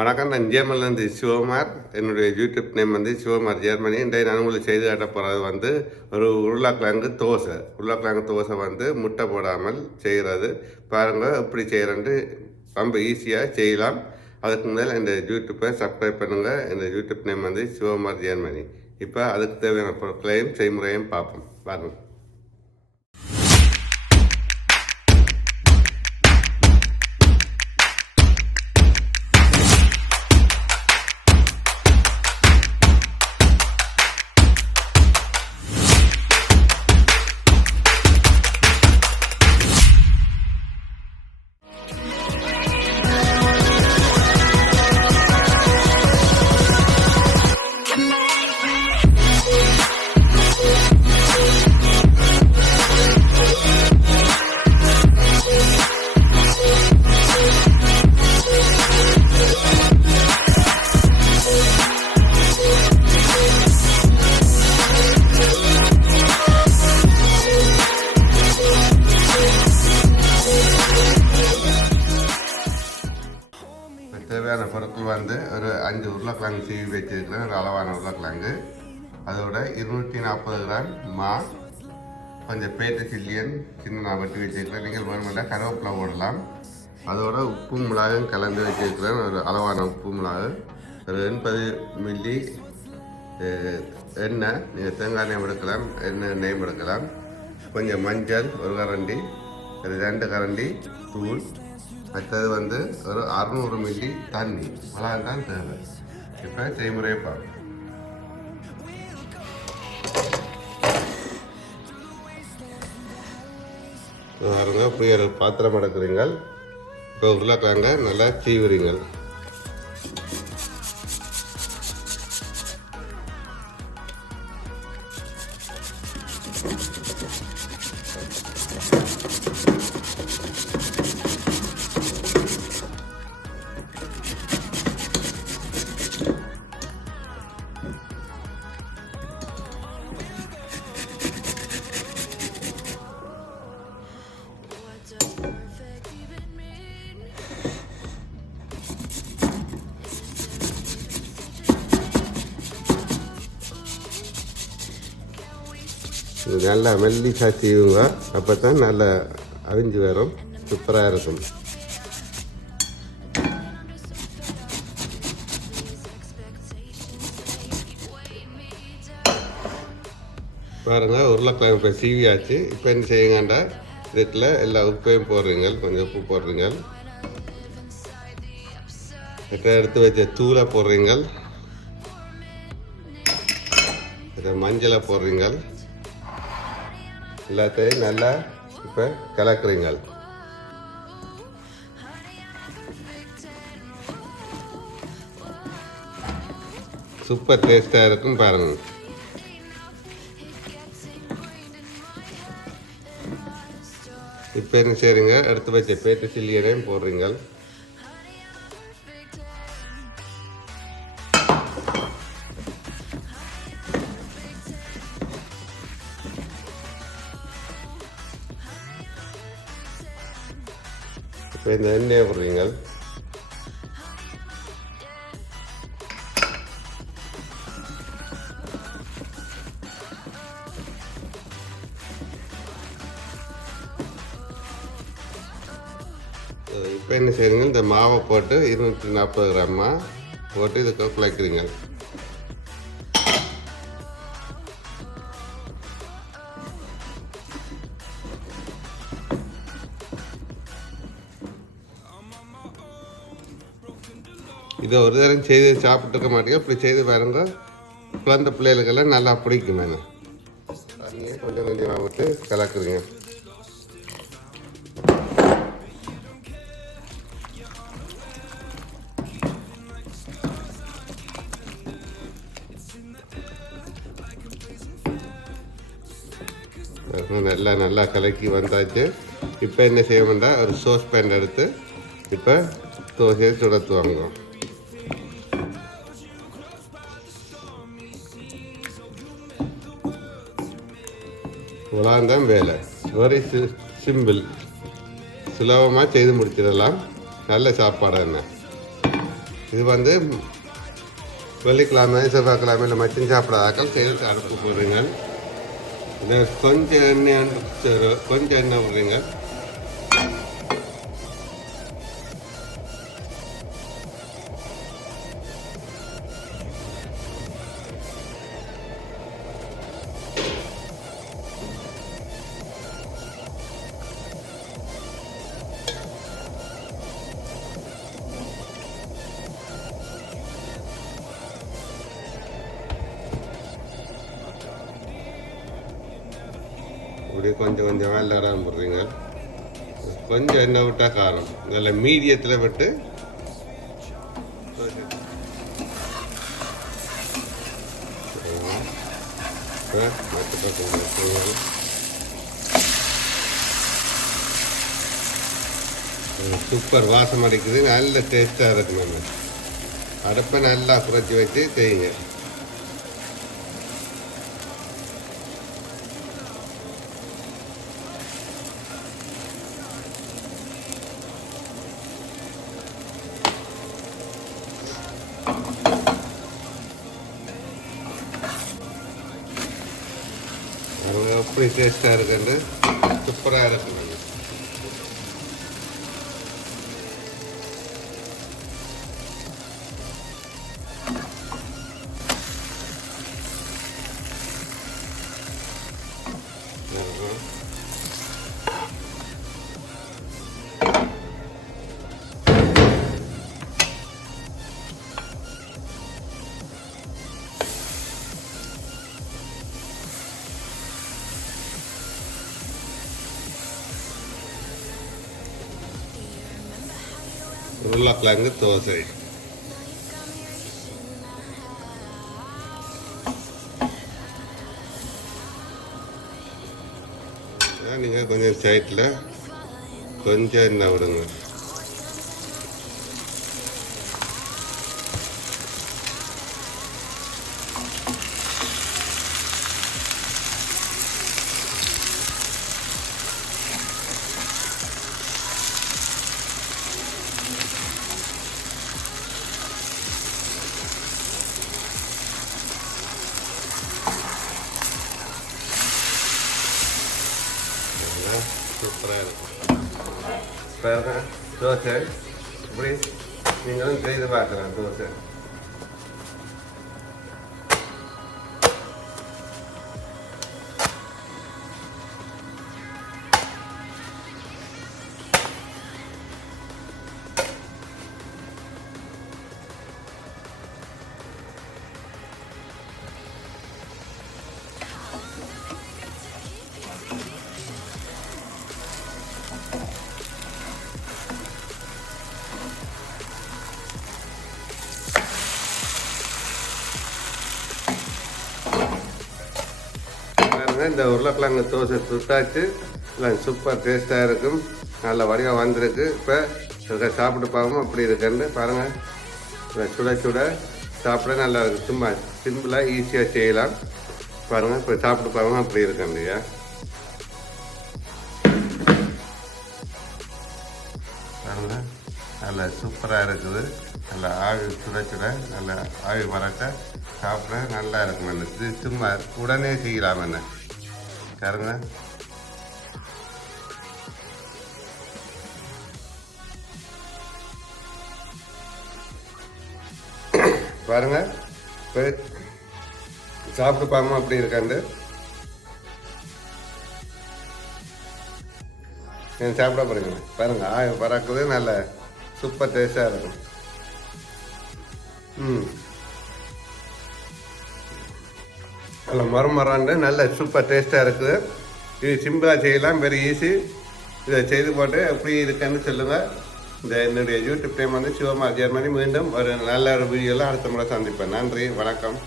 வணக்கம், நான் ஜெர்மனிலேருந்து சிவகுமார். என்னுடைய யூடியூப் நேம் வந்து சிவகுமார் ஜெர்மனி. இன்றைய நான் உங்களுக்கு செய்து காட்ட போகிறது வந்து ஒரு உருளைக்கிழங்கு தோசை வந்து முட்டை போடாமல் செய்கிறது. பாருங்கள் எப்படி செய்கிறேன்ட்டு. ரொம்ப ஈஸியாக செய்யலாம். அதுக்கு முதல் இந்த யூடியூப்பை சப்ஸ்கிரைப் பண்ணுங்கள். இந்த யூடியூப் நேம் வந்து சிவகுமார் ஜெர்மனி. இப்போ அதுக்கு தேவையான பொருட்களையும் செய்முறையும் பார்ப்போம். பாருங்கள். தேவையான பொருட்கள் வந்து ஒரு 5 உருளைக்கிழங்கு சீவி வச்சிருக்கிறேன், ஒரு அளவான உருளைக்கிழங்கு. அதோட 240 கிராம் மா, கொஞ்சம் பேட்டு சில்லியன் சின்ன வெட்டி வச்சிருக்கிறேன். நீங்கள் வேணுமெண்டா கருவேப்பிலை போடலாம். அதோட உப்பு மிளகும் கலந்து வச்சிருக்கிறேன், ஒரு அளவான உப்பு மிளகு. ஒரு 80 மில்லி எண்ணெய், நீங்கள் தேங்காய் எண்ணெய் எடுக்கலாம், எண்ணெயும் எடுக்கலாம். கொஞ்சம் மஞ்சள் ஒரு கரண்டி, ஒரு 2 கரண்டி தூள். மற்றது வந்து ஒரு 600 மில்லி தண்ணி. அவ்வளோதான் தேவை. இப்போ செய்முறையை பார்ப்போம். பாருங்க, இப்படி ஒரு பாத்திரம் எடுக்கிறீங்க. இப்போ உருளைக்கிழங்க நல்லா சீவுறீங்க. நல்லா மெல்லிசா சீவுங்க, அப்போ தான் நல்லா அவிஞ்சு வரும், சூப்பராக இருக்கும். பாருங்கள், உருளைக்கிழங்கு இப்போ சீவியாச்சு. இப்போ என்ன செய்யுங்கண்டா, இதுக்குள்ள எல்லா உப்பையும் போடுறீங்க, கொஞ்சம் உப்பு போடுறீங்க. எடுத்து வச்ச தூளை போடுறீங்க, மஞ்சளை போடுறீங்க. எல்லாத்தையும் நல்லா இப்போ கலக்குறீங்க. சூப்பர் டேஸ்டாக இருக்கும் பாருங்கள். இப்போ என்ன செய்றீங்க, எடுத்து வச்ச பேட்டு சில்லியனையும் போடுறீங்க. இப்போ இந்த எண்ணெயை போடுறீங்க. இப்போ என்ன செய்யுங்க, இந்த மாவை போட்டு 240 கிராம் போட்டு இதுக்கு குழைக்கிறீங்க. இதை ஒரு தரம் செய்து சாப்பிட்டுருக்க மாட்டேங்க, இப்படி செய்து பாருங்க. குழந்தை பிள்ளைகளுக்கெல்லாம் நல்லா பிடிக்கும். வேணும் தண்ணியை கொஞ்சம் கொஞ்சமாக விட்டு கலக்குறீங்க. நல்லா கலக்கி வந்தாச்சு. இப்போ என்ன செய்ய வேண்டாம், ஒரு சோஸ் பேன் எடுத்து இப்போ தோசையை சுடத்துவாங்க. இவ்வளோதான் வேலை. Very simple. சுலபமாக செய்து முடிச்சிடலாம். நல்ல சாப்பாடு என்ன. இது வந்து வெள்ளிக்கிழமை செவ்வாய்க்கிழமையில் மட்டும் சாப்பிடாதாக்கள் சேர்த்து அடுப்பு போடுறீங்க. இதை கொஞ்சம் எண்ணெய் விடுறீங்க. இப்படி கொஞ்சம் வெள்ளம் போடுறீங்க. கொஞ்சம் எண்ணெய் விட்டால் காரம் நல்ல மீடியத்தில் விட்டு மற்ற பக்கம் சூப்பர் வாசம் அடிக்குது. நல்ல டேஸ்ட்டாக இருக்கும். நம்ம அடுப்பை நல்லா குறைச்சி வச்சு செய்யுங்க. எப்படி டேஸ்ட்டாக இருக்குன்னு சூப்பராக இருக்கும். உருளைக்கிழங்கு தோசை. நீங்கள் கொஞ்சம் சைட்டில் கொஞ்சம் எண்ணெய் விடுங்க. சூப்பராக இருக்கும். பாருங்க தோசை இப்படி நீங்களும் செய்து பார்க்கலாம். தோசை இந்த உருளைக்கிழங்கு தோசை சுட்டாச்சு. சூப்பர் டேஸ்ட்டாக இருக்கும். நல்ல வடிவாக வந்திருக்கு. இப்போ சாப்பிட்டு பார்ப்போம் அப்படி இருக்குன்னு பாருங்கள். சுட சுட சாப்பிட நல்லா இருக்கும். சும்மா சிம்பிளாக ஈஸியாக செய்யலாம். பாருங்கள் இப்போ சாப்பிட்டு பார்ப்போம் அப்படி இருக்கு இல்லையா. பாருங்கள் நல்லா சூப்பராக இருக்குது. நல்லா ஆவி சுட சுட நல்லா ஆவி வரட்ட சாப்பிட நல்லா இருக்கும். இது சும்மா உடனே செய்யலாம். என்ன பாருங்க பாருங்க இப்போ சாப்பிட்டு பார்ப்போம் அப்படி இருக்காண்டு. சாப்பிட போறீங்க பாருங்க. ஆவி பறக்குது. நல்ல சூப்பர் டேஸ்டாக இருக்கும். நல்ல மரமராண்டு நல்ல சூப்பர் டேஸ்ட்டாக இருக்குது. இது சிம்பிளாக செய்யலாம். Very easy. இதை செய்து போட்டு எப்படி இருக்குன்னு சொல்லுங்கள். இந்த என்னுடைய யூடியூப் டைம் வந்து சிவகுமார் ஜெர்மனி. மீண்டும் ஒரு நல்ல ஒரு வீடியோலாம் அடுத்த முறை சந்திப்பேன். நன்றி, வணக்கம்.